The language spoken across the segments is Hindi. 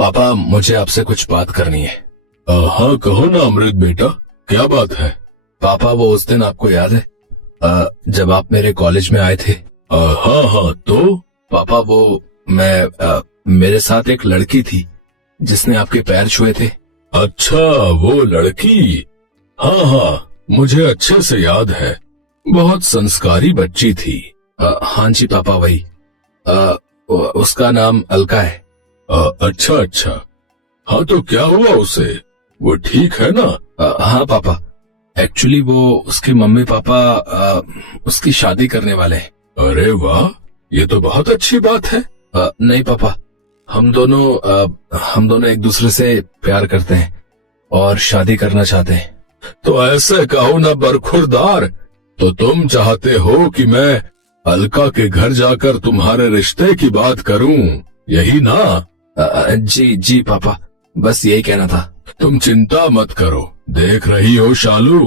पापा मुझे आपसे कुछ बात करनी है। हाँ कहो ना अमृत बेटा, क्या बात है? पापा वो उस दिन आपको याद है जब आप मेरे कॉलेज में आए थे? हाँ हाँ, तो पापा वो मेरे साथ एक लड़की थी जिसने आपके पैर छुए थे। अच्छा वो लड़की, हाँ हाँ मुझे अच्छे से याद है, बहुत संस्कारी बच्ची थी। हाँ जी पापा वही। उसका नाम अलका है। अच्छा अच्छा, हाँ तो क्या हुआ उसे, वो ठीक है ना? हाँ पापा, एक्चुअली वो उसके मम्मी पापा उसकी शादी करने वाले हैं। अरे वाह, ये तो बहुत अच्छी बात है। नहीं पापा, हम दोनों एक दूसरे से प्यार करते हैं और शादी करना चाहते हैं। तो ऐसे कहो ना बरखुरदार, तो तुम चाहते हो कि मैं अलका के घर जाकर तुम्हारे रिश्ते की बात करूं, यही ना? जी जी पापा, बस यही कहना था। तुम चिंता मत करो, देख रही हो शालू,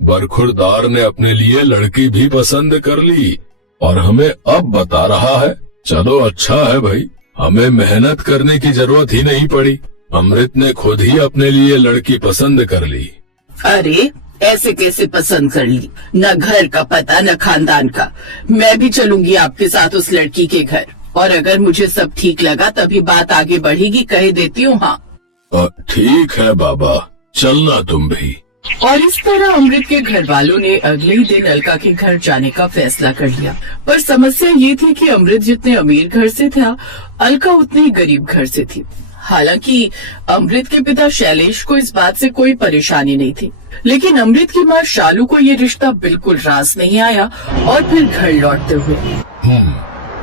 बरखुरदार ने अपने लिए लड़की भी पसंद कर ली और हमें अब बता रहा है। चलो अच्छा है भाई, हमें मेहनत करने की जरूरत ही नहीं पड़ी, अमृत ने खुद ही अपने लिए लड़की पसंद कर ली। अरे ऐसे कैसे पसंद कर ली? न घर का पता न खानदान का। मैं भी चलूंगी आपके साथ उस लड़की के घर, और अगर मुझे सब ठीक लगा तभी बात आगे बढ़ेगी, कह देती हूँ। हाँ ठीक है बाबा, चलना तुम भी। और इस तरह अमृत के घर वालों ने अगले ही दिन अलका के घर जाने का फैसला कर लिया। पर समस्या ये थी कि अमृत जितने अमीर घर से था, अलका उतने ही गरीब घर से थी। हालांकि अमृत के पिता शैलेश को इस बात से कोई परेशानी नहीं थी, लेकिन अमृत की माँ शालू को ये रिश्ता बिल्कुल रास नहीं आया। और फिर घर लौटते हुए,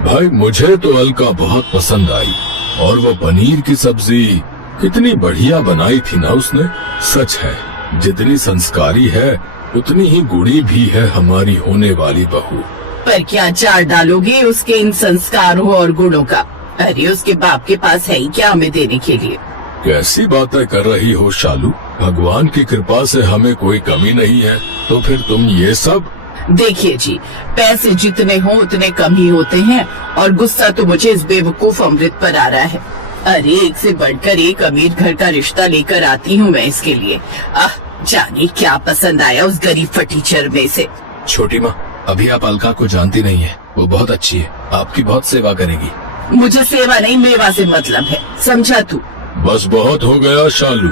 भाई मुझे तो अलका बहुत पसंद आई, और वो पनीर की सब्जी कितनी बढ़िया बनाई थी ना उसने। सच है, जितनी संस्कारी है उतनी ही गुणी भी है हमारी होने वाली बहू। पर क्या चार डालोगे उसके इन संस्कारों और गुणों का? अरे उसके बाप के पास है ही क्या हमें देने के लिए? कैसी बातें कर रही हो शालू, भगवान की कृपा से हमें कोई कमी नहीं है, तो फिर तुम ये सब? देखिए जी, पैसे जितने हों उतने कम ही होते हैं, और गुस्सा तो मुझे इस बेवकूफ अमृत पर आ रहा है। अरे एक से बढ़कर एक अमीर घर का रिश्ता लेकर आती हूँ मैं इसके लिए। जाने क्या पसंद आया उस गरीब फटीचर में से। छोटी माँ, अभी आप अलका को जानती नहीं है, वो बहुत अच्छी है, आपकी बहुत सेवा करेगी। मुझे सेवा नहीं मेवा से मतलब है, समझा तू? बस बहुत हो गया शालू,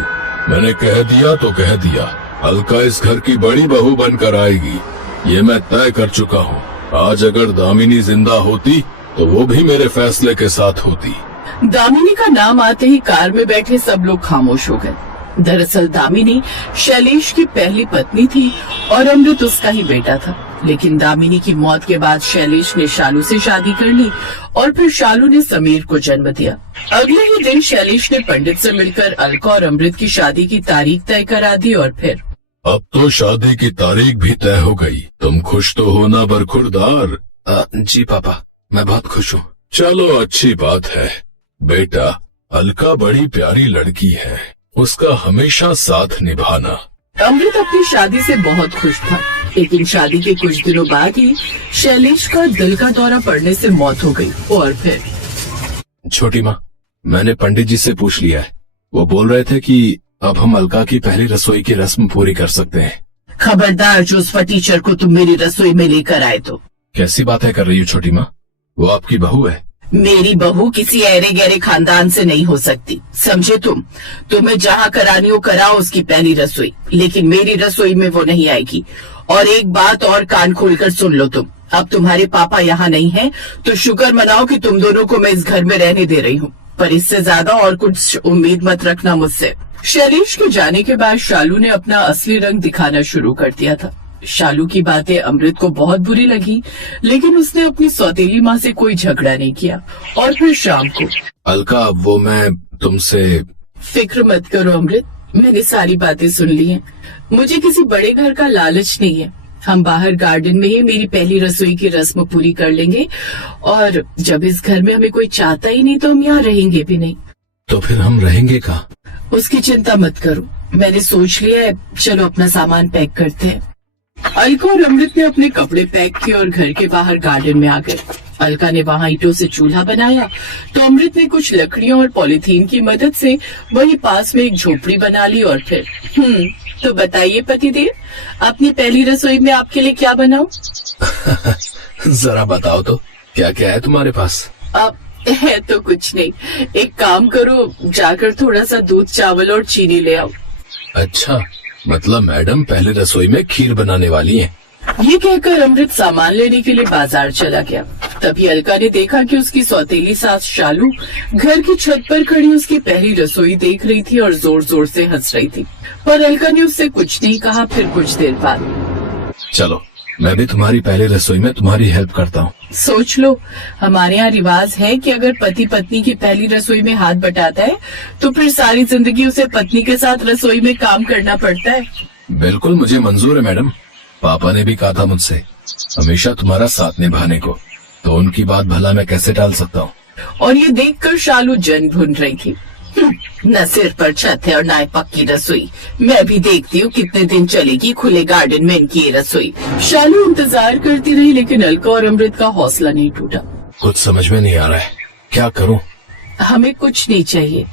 मैंने कह दिया तो कह दिया, अलका इस घर की बड़ी बहू बनकर आएगी, ये मैं तय कर चुका हूँ। आज अगर दामिनी जिंदा होती तो वो भी मेरे फैसले के साथ होती। दामिनी का नाम आते ही कार में बैठे सब लोग खामोश हो गए। दरअसल दामिनी शैलेश की पहली पत्नी थी और अमृत उसका ही बेटा था। लेकिन दामिनी की मौत के बाद शैलेश ने शालू से शादी कर ली और फिर शालू ने समीर को जन्म दिया। अगले ही दिन शैलेश ने पंडित से मिलकर अलका और अमृत की शादी की तारीख तय करा दी। और फिर अब तो शादी की तारीख भी तय हो गई। तुम खुश तो हो ना बरखुरदार? जी पापा, मैं बहुत खुश हूँ। चलो अच्छी बात है बेटा, अलका बड़ी प्यारी लड़की है, उसका हमेशा साथ निभाना। अमृत अपनी शादी से बहुत खुश था, लेकिन शादी के कुछ दिनों बाद ही शैलेश का दिल का दौरा पड़ने से मौत हो गई। और फिर छोटी माँ, मैंने पंडित जी से पूछ लिया है, वो बोल रहे थे कि अब हम अलका की पहली रसोई की रस्म पूरी कर सकते हैं। खबरदार जो उस फटीचर को तुम मेरी रसोई में लेकर आए तो। कैसी बातें कर रही हो छोटी माँ, वो आपकी बहू है। मेरी बहू किसी ऐरे गहरे खानदान से नहीं हो सकती, समझे तुम? तुम्हें जहाँ करानी हो कराओ उसकी पहली रसोई, लेकिन मेरी रसोई में वो नहीं आएगी। और एक बात और कान खोलकर सुन लो तुम, अब तुम्हारे पापा यहाँ नहीं हैं, तो शुक्र मनाओ कि तुम दोनों को मैं इस घर में रहने दे रही हूँ, पर इससे ज्यादा और कुछ उम्मीद मत रखना मुझसे। शैलेश के जाने के बाद शालू ने अपना असली रंग दिखाना शुरू कर दिया था। शालू की बातें अमृत को बहुत बुरी लगी, लेकिन उसने अपनी सौतेली माँ से कोई झगड़ा नहीं किया। और फिर शाम को, अलका वो मैं तुमसे। फिक्र मत करो अमृत, मैंने सारी बातें सुन ली हैं। मुझे किसी बड़े घर का लालच नहीं है। हम बाहर गार्डन में ही मेरी पहली रसोई की रस्म पूरी कर लेंगे, और जब इस घर में हमें कोई चाहता ही नहीं तो हम यहाँ रहेंगे भी नहीं। तो फिर हम रहेंगे कहाँ? उसकी चिंता मत करो, मैंने सोच लिया है। चलो अपना सामान पैक करते हैं। अलका और अमृत ने अपने कपड़े पैक किए और घर के बाहर गार्डन में आ गए। अलका ने वहाँ ईंटों से चूल्हा बनाया तो अमृत ने कुछ लकड़ियों और पॉलीथीन की मदद से वही पास में एक झोपड़ी बना ली। और फिर तो बताइए पतिदेव, अपनी पहली रसोई में आपके लिए क्या बनाऊं? जरा बताओ तो, क्या क्या है तुम्हारे पास? अब है तो कुछ नहीं, एक काम करो, जाकर थोड़ा सा दूध, चावल और चीनी ले आओ। अच्छा, मतलब मैडम पहले रसोई में खीर बनाने वाली हैं। ये कहकर अमृत सामान लेने के लिए बाजार चला गया। तभी अलका ने देखा कि उसकी सौतेली सास शालू घर की छत पर खड़ी उसकी पहली रसोई देख रही थी और जोर जोर से हंस रही थी। पर अलका ने उससे कुछ नहीं कहा। फिर कुछ देर बाद, चलो मैं भी तुम्हारी पहली रसोई में तुम्हारी हेल्प करता हूँ। सोच लो, हमारे यहाँ रिवाज है कि अगर पति पत्नी की पहली रसोई में हाथ बटाता है तो फिर सारी जिंदगी उसे पत्नी के साथ रसोई में काम करना पड़ता है। बिल्कुल मुझे मंजूर है मैडम। पापा ने भी कहा था मुझसे हमेशा तुम्हारा साथ निभाने को, तो उनकी बात भला मैं कैसे टाल सकता हूँ। और ये देखकर शालू जन भून रही थी। न सिर पर छत है और न पक्की रसोई। मैं भी देखती हूँ कितने दिन चलेगी खुले गार्डन में इनकी ये रसोई। शालू इंतजार करती रही, लेकिन अलका और अमृत का हौसला नहीं टूटा। कुछ समझ में नहीं आ रहा है, क्या करूँ? हमें कुछ नहीं चाहिए,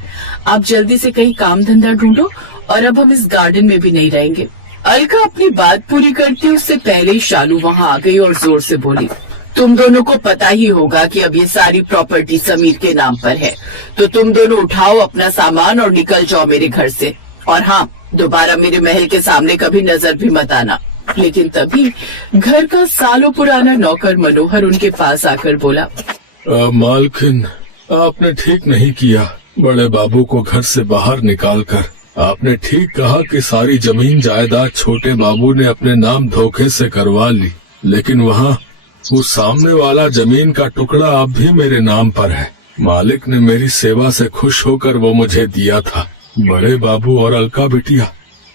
आप जल्दी से कहीं काम धंधा ढूंढो, और अब हम इस गार्डन में भी नहीं रहेंगे। अलका अपनी बात पूरी करती उससे पहले ही शालू वहाँ आ गई और जोर से बोली, तुम दोनों को पता ही होगा कि अब ये सारी प्रॉपर्टी समीर के नाम पर है, तो तुम दोनों उठाओ अपना सामान और निकल जाओ मेरे घर से। और हाँ, दोबारा मेरे महल के सामने कभी नजर भी मत आना। लेकिन तभी घर का सालों पुराना नौकर मनोहर उनके पास आकर बोला, मालकिन, आपने ठीक नहीं किया बड़े बाबू को घर से बाहर निकालकर। आपने ठीक कहा कि सारी जमीन जायदाद छोटे बाबू ने अपने नाम धोखे से करवा ली, लेकिन वहाँ वो सामने वाला जमीन का टुकड़ा अब भी मेरे नाम पर है। मालिक ने मेरी सेवा से खुश होकर वो मुझे दिया था। बड़े बाबू और अलका बिटिया,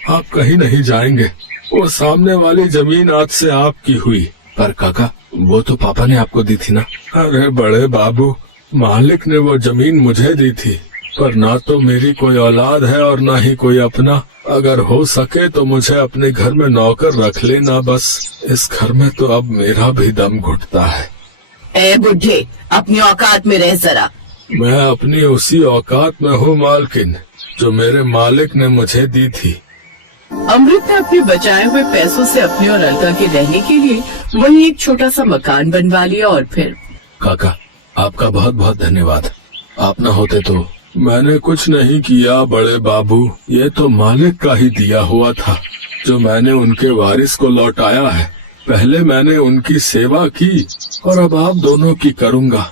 आप कहीं नहीं जाएंगे। वो सामने वाली जमीन आज से आपकी हुई। पर काका, वो तो पापा ने आपको दी थी ना? अरे बड़े बाबू, मालिक ने वो जमीन मुझे दी थी, पर ना तो मेरी कोई औलाद है और ना ही कोई अपना। अगर हो सके तो मुझे अपने घर में नौकर रख लेना बस। इस घर में तो अब मेरा भी दम घुटता है। ए बुढ़े, अपनी औकात में रह जरा। मैं अपनी उसी औकात में हूँ मालकिन, जो मेरे मालिक ने मुझे दी थी। अमृत ने अपने बचाए हुए पैसों से अपने और अलका के रहने के लिए वही एक छोटा सा मकान बनवा लिया। और फिर, काका, आपका बहुत बहुत धन्यवाद। आप न होते तो। मैंने कुछ नहीं किया बड़े बाबू, ये तो मालिक का ही दिया हुआ था, जो मैंने उनके वारिस को लौटाया है। पहले मैंने उनकी सेवा की और अब आप दोनों की करूँगा।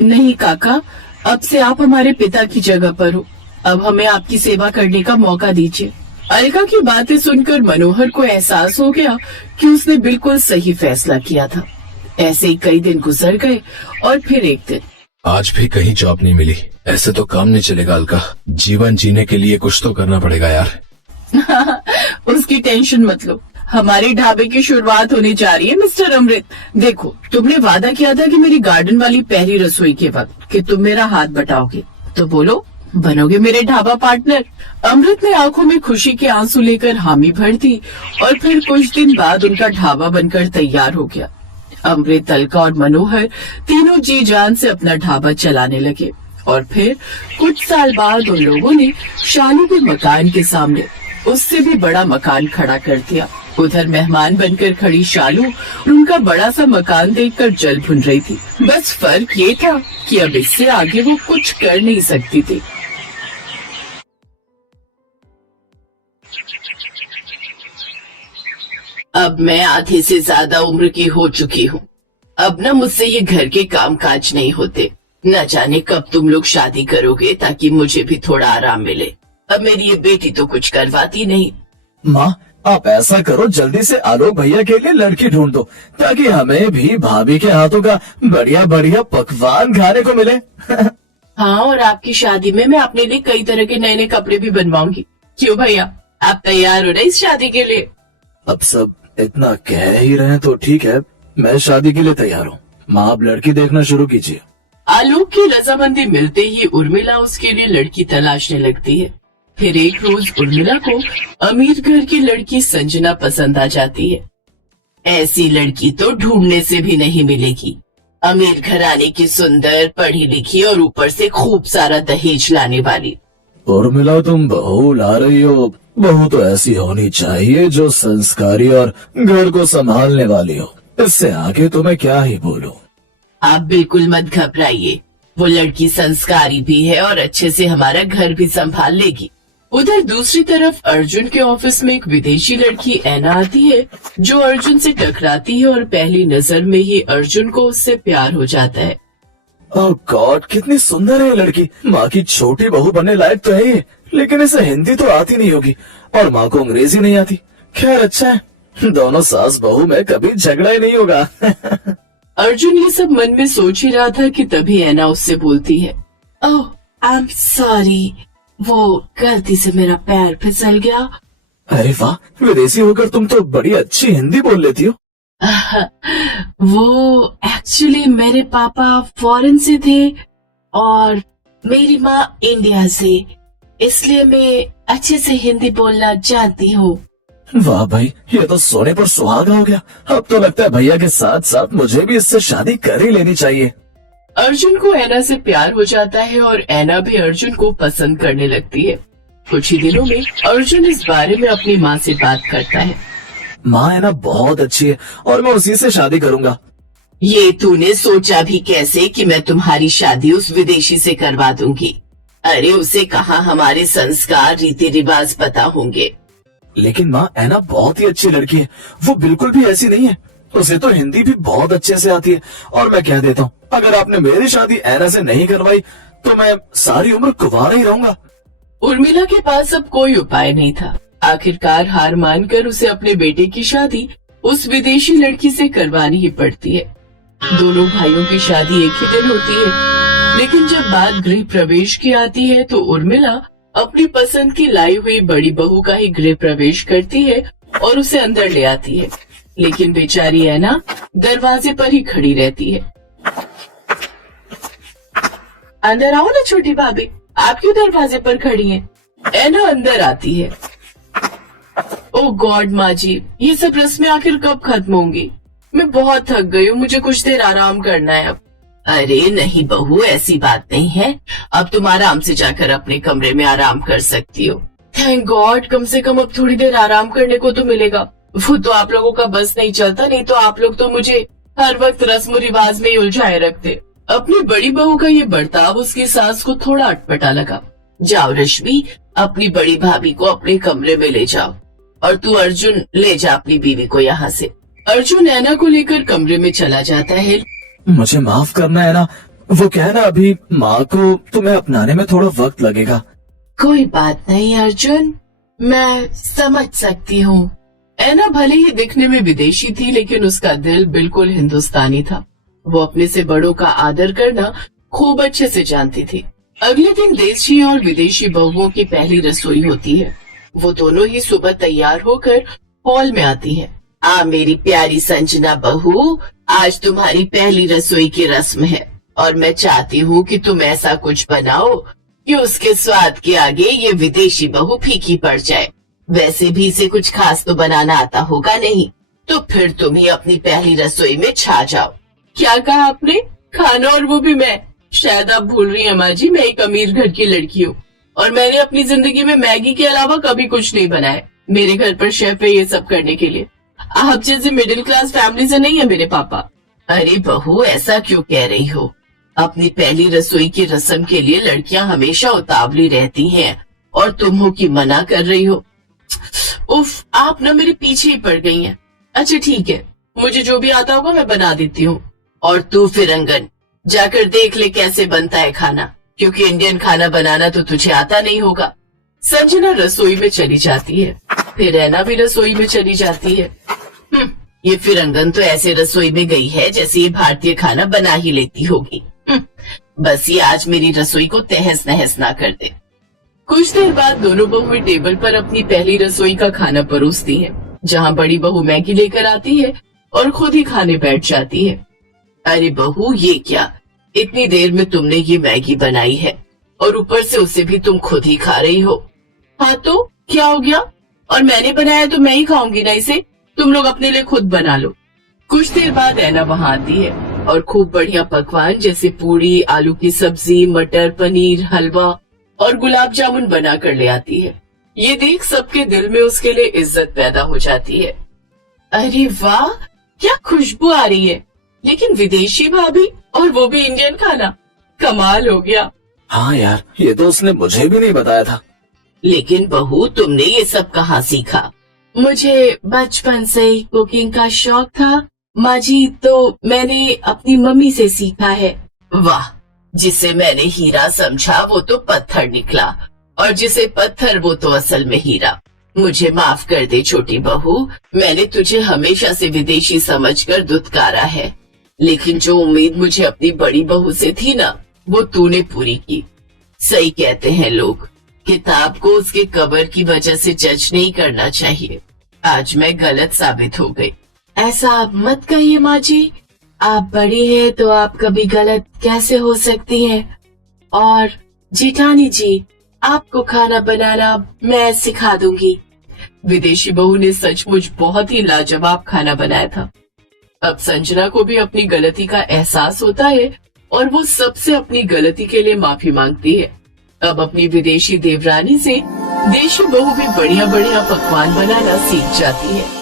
नहीं काका, अब से आप हमारे पिता की जगह पर हो। अब हमें आपकी सेवा करने का मौका दीजिए। अलका की बातें सुनकर मनोहर को एहसास हो गया कि उसने बिल्कुल सही फैसला किया था। ऐसे ही कई दिन गुजर गए और फिर एक दिन, आज भी कहीं जॉब नहीं मिली। ऐसे तो काम नहीं चलेगा अलका, जीवन जीने के लिए कुछ तो करना पड़ेगा यार। उसकी टेंशन मत लो, हमारे ढाबे की शुरुआत होने जा रही है मिस्टर अमृत। देखो, तुमने वादा किया था कि मेरी गार्डन वाली पहली रसोई के वक्त कि तुम मेरा हाथ बटाओगे, तो बोलो, बनोगे मेरे ढाबा पार्टनर? अमृत ने आंखों में खुशी के आंसू लेकर हामी भर दी और फिर कुछ दिन बाद उनका ढाबा बनकर तैयार हो गया। अमृत, अलका और मनोहर तीनों जी जान से अपना ढाबा चलाने लगे। और फिर कुछ साल बाद उन लोगों ने शालू के मकान के सामने उससे भी बड़ा मकान खड़ा कर दिया। उधर मेहमान बनकर खड़ी शालू उनका बड़ा सा मकान देखकर जल भुन रही थी। बस फर्क ये था कि अब इससे आगे वो कुछ कर नहीं सकती थी। अब मैं आधे से ज्यादा उम्र की हो चुकी हूँ। अब न मुझसे ये घर के काम काज नहीं होते। न जाने कब तुम लोग शादी करोगे ताकि मुझे भी थोड़ा आराम मिले। अब मेरी ये बेटी तो कुछ करवाती नहीं। माँ, आप ऐसा करो, जल्दी से आलोक भैया के लिए लड़की ढूंढ दो, ताकि हमें भी भाभी के हाथों का बढ़िया बढ़िया पकवान खाने को मिले। हाँ, और आपकी शादी में मैं अपने लिए कई तरह के नए नए कपड़े भी बनवाऊंगी। क्यों भैया, आप तैयार हो ना इस शादी के लिए? अब सब इतना कह ही रहे हैं तो ठीक है, मैं शादी के लिए तैयार हूँ। माँ, आप लड़की देखना शुरू कीजिए। आलोक की रजामंदी मिलते ही उर्मिला उसके लिए लड़की तलाशने लगती है। फिर एक रोज उर्मिला को अमीर घर की लड़की संजना पसंद आ जाती है। ऐसी लड़की तो ढूंढने से भी नहीं मिलेगी। अमीर घराने की सुंदर, पढ़ी लिखी और ऊपर से खूब सारा दहेज लाने वाली। उर्मिला, तुम बहू ला रही हो। बहू तो ऐसी होनी चाहिए जो संस्कारी और घर को संभालने वाली हो। इससे आगे तो मैं क्या ही बोलूं। आप बिल्कुल मत घबराइए, वो लड़की संस्कारी भी है और अच्छे से हमारा घर भी संभाल लेगी। उधर दूसरी तरफ अर्जुन के ऑफिस में एक विदेशी लड़की ऐना आती है, जो अर्जुन से टकराती है और पहली नजर में ही अर्जुन को उससे प्यार हो जाता है। ओह गॉड, कितनी सुंदर है ये लड़की। माँ की छोटी बहू बनने लायक तो है ये, लेकिन इसे हिंदी तो आती नहीं होगी और माँ को अंग्रेजी नहीं आती। खैर अच्छा है, दोनों सास बहू में कभी झगड़ा ही नहीं होगा। अर्जुन ये सब मन में सोच ही रहा था कि तभी ऐना उससे बोलती है, ओह आई एम सॉरी, वो गलती से मेरा पैर फिसल गया। अरे वाह, विदेशी होकर तुम तो बड़ी अच्छी हिंदी बोल लेती हो। वो एक्चुअली मेरे पापा फॉरेन से थे और मेरी माँ इंडिया से, इसलिए मैं अच्छे से हिंदी बोलना जानती हूँ। वाह भाई, ये तो सोने पर सुहागा हो गया। अब तो लगता है भैया के साथ साथ मुझे भी इससे शादी कर ही लेनी चाहिए। अर्जुन को ऐना से प्यार हो जाता है और ऐना भी अर्जुन को पसंद करने लगती है। कुछ ही दिनों में अर्जुन इस बारे में अपनी माँ से बात करता है। माँ है ना, बहुत अच्छी है और मैं उसी से शादी करूंगा। ये तूने सोचा भी कैसे कि मैं तुम्हारी शादी उस विदेशी से करवा दूंगी? अरे उसे कहाँ हमारे संस्कार रीति रिवाज पता होंगे। लेकिन माँ, ऐना बहुत ही अच्छी लड़की है, वो बिल्कुल भी ऐसी नहीं है। उसे तो हिंदी भी बहुत अच्छे से आती है। और मैं कह देता हूँ, अगर आपने मेरी शादी ऐना से नहीं करवाई तो मैं सारी उम्र कुंवारा ही रहूंगा। उर्मिला के पास अब कोई उपाय नहीं था। आखिरकार हार मानकर उसे अपने बेटे की शादी उस विदेशी लड़की से करवानी ही पड़ती है। दोनों भाइयों की शादी एक ही दिन होती है, लेकिन जब बात गृह प्रवेश की आती है तो उर्मिला अपनी पसंद की लाई हुई बड़ी बहू का ही गृह प्रवेश करती है और उसे अंदर ले आती है। लेकिन बेचारी ऐना दरवाजे पर ही खड़ी रहती है। अंदर आओ ना छोटी भाभी, आप क्यों दरवाजे पर खड़ी हैं? ऐना अंदर आती है। ओह गॉड माँ जी, ये सब रस्में आखिर कब खत्म होंगी? मैं बहुत थक गई हूँ, मुझे कुछ देर आराम करना है अब। अरे नहीं बहू, ऐसी बात नहीं है, अब तुम आराम से जाकर अपने कमरे में आराम कर सकती हो। थैंक गॉड, कम से कम अब थोड़ी देर आराम करने को तो मिलेगा। वो तो आप लोगों का बस नहीं चलता, नहीं तो आप लोग तो मुझे हर वक्त रस्म रिवाज में ही उलझाए रखते। अपनी बड़ी बहू का ये बर्ताव उसकी सास को थोड़ा अटपटा लगा। जाओ रश्मि, अपनी बड़ी भाभी को अपने कमरे में ले जाओ और तू अर्जुन ले जा अपनी बीवी को यहाँ से। अर्जुन ऐना को लेकर कमरे में चला जाता है। मुझे माफ करना है ना, वो कह रहा अभी माँ को तुम्हें अपनाने में थोड़ा वक्त लगेगा। कोई बात नहीं अर्जुन, मैं समझ सकती हूँ। ऐना भले ही दिखने में विदेशी थी, लेकिन उसका दिल बिल्कुल हिंदुस्तानी था। वो अपने से बड़ों का आदर करना खूब अच्छे से जानती थी। अगले दिन देशी और विदेशी बहुओं की पहली रसोई होती है। वो दोनों ही सुबह तैयार होकर हॉल में आती है। मेरी प्यारी संजना बहू, आज तुम्हारी पहली रसोई की रस्म है और मैं चाहती हूँ कि तुम ऐसा कुछ बनाओ कि उसके स्वाद के आगे ये विदेशी बहू फीकी पड़ जाए। वैसे भी इसे कुछ खास तो बनाना आता होगा नहीं, तो फिर तुम ही अपनी पहली रसोई में छा जाओ। क्या कहा आपने? खाना, और वो भी मैं? शायद आप भूल रही हैं माँ जी, मैं एक अमीर घर की लड़की हूँ और मैंने अपनी जिंदगी में मैगी के अलावा कभी कुछ नहीं बनाया। मेरे घर पर शेफ है ये सब करने के लिए। आप जैसे मिडिल क्लास फैमिली से नहीं है मेरे पापा। अरे बहू, ऐसा क्यों कह रही हो? अपनी पहली रसोई की रस्म के लिए लड़कियां हमेशा उतावली रहती हैं और तुम हो कि मना कर रही हो। उफ, आप ना मेरे पीछे ही पड़ गई हैं। अच्छा ठीक है, मुझे जो भी आता होगा मैं बना देती हूँ। और तू फिरंगन, जाकर देख ले कैसे बनता है खाना, क्योंकि इंडियन खाना बनाना तो तुझे आता नहीं होगा। संजना रसोई में चली जाती है, फिर ऐना भी रसोई में चली जाती है। ये फिरंगन तो ऐसे रसोई में गई है जैसे ये भारतीय खाना बना ही लेती होगी। बस ये आज मेरी रसोई को तहस नहस ना कर दे। कुछ देर बाद दोनों बहुएं टेबल पर अपनी पहली रसोई का खाना परोसती हैं, जहाँ बड़ी बहू मैगी लेकर आती है और खुद ही खाने बैठ जाती है। अरे बहू, ये क्या, इतनी देर में तुमने ये मैगी बनाई है और ऊपर से उसे भी तुम खुद ही खा रही हो। हाँ तो क्या हो गया? और मैंने बनाया तो मैं ही खाऊंगी ना इसे, तुम लोग अपने लिए खुद बना लो। कुछ देर बाद ऐना वहाँ आती है और खूब बढ़िया पकवान जैसे पूरी, आलू की सब्जी, मटर पनीर, हलवा और गुलाब जामुन बना कर ले आती है। ये देख सबके दिल में उसके लिए इज्जत पैदा हो जाती है। अरे वाह, क्या खुशबू आ रही है, लेकिन विदेशी भाभी और वो भी इंडियन खाना, कमाल हो गया। हाँ यार, ये तो उसने मुझे भी नहीं बताया था। लेकिन बहू, तुमने ये सब कहाँ सीखा? मुझे बचपन से ही कुकिंग का शौक था माँ जी, तो मैंने अपनी मम्मी से सीखा है। वाह, जिसे मैंने हीरा समझा वो तो पत्थर निकला, और जिसे पत्थर वो तो असल में हीरा। मुझे माफ कर दे छोटी बहू, मैंने तुझे हमेशा से विदेशी समझकर दुत्कारा है, लेकिन जो उम्मीद मुझे अपनी बड़ी बहू से थी ना, वो तूने पूरी की। सही कहते हैं लोग, किताब को उसके कवर की वजह से जज नहीं करना चाहिए। आज मैं गलत साबित हो गई। ऐसा आप मत कहिए माँ जी, आप बड़ी हैं तो आप कभी गलत कैसे हो सकती हैं? और जेठानी जी, आपको खाना बनाना मैं सिखा दूंगी। विदेशी बहू ने सचमुच बहुत ही लाजवाब खाना बनाया था। अब संजना को भी अपनी गलती का एहसास होता है और वो सबसे अपनी गलती के लिए माफी मांगती है। अब अपनी विदेशी देवरानी से देशी बहू भी बढ़िया बढ़िया पकवान बनाना सीख जाती है।